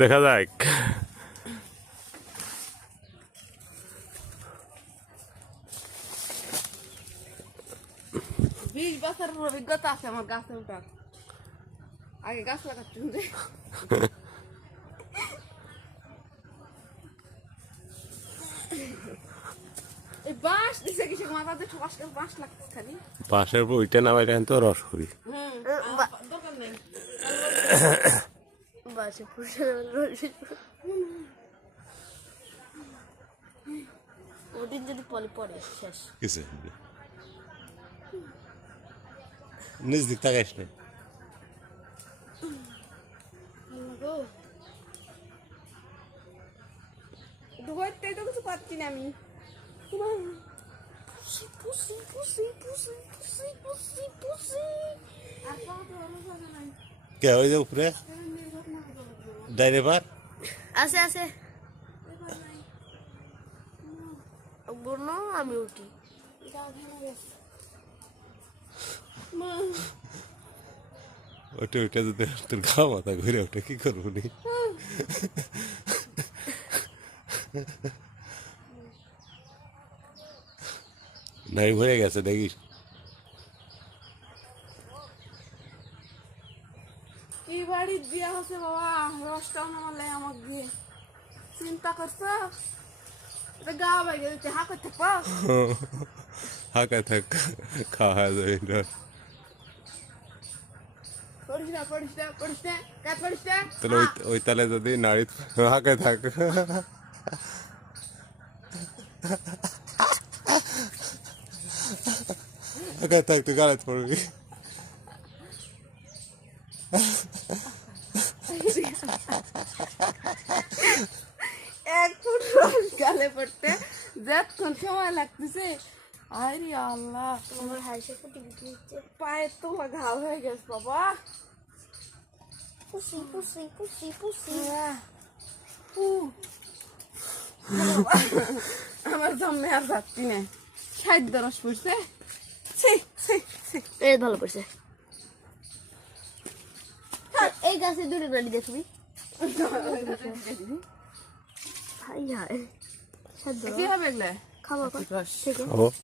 দেখা যাক। বিশ বছরের অভিজ্ঞতা আছে আমার গাছে ওঠার আগে গাছ লাগাচ্ছি বাঁশের উপর উইটা নামাইলে তো রস করি। হুম দরকার নেই। পুষে ওদিন যদি পলি পড়ে শেষ। কিছু নিজ দিক তাকাইস না। ডুবাইতে তো কিছু পাচ্ছি না আমি। পুষি পুষি পুষি পুষি পুষি পুষি আর পাওয়া তো ভালো জানা নাই কে ওই যে উপরে ড্রাইভার আছে আছে বন্য আমি উঠি মা ওটা ওইটা যদি তোর গা মাথা ঘুরে ওটা কি করব নি নাই ভরে গেছে দেখিস কি বাড়ি দিয়া হচ্ছে বাবা রসটাও নামালে আমাকে দিয়ে। চিন্তা করছ? গা বাইরে দিচ্ছে হা করতে পাও হাঁকা থাক খাওয়া যাবে না তাহলে ওই তালে যদি নাড়ি হাঁকা থাক। হাঁকা থাক তুই গাড়াত পড়বি। এক ফুট গালে পড়তে যতক্ষণ সময় লাগতেছে। আরে আল্লাহ আমার হাইসে ফুটে বিক্রি হচ্ছে পায়ের তো ঘাল হয়ে গেছে বাবা। পুষি পুষি পুষি পুষি উ। আমার জন্মে আর যাচ্ছি না খাদ্য রস পড়ছে। এই ভালো পড়ছে। এই গাছে দুটো গাড়ি দেখবি। কি হবে খাওয়া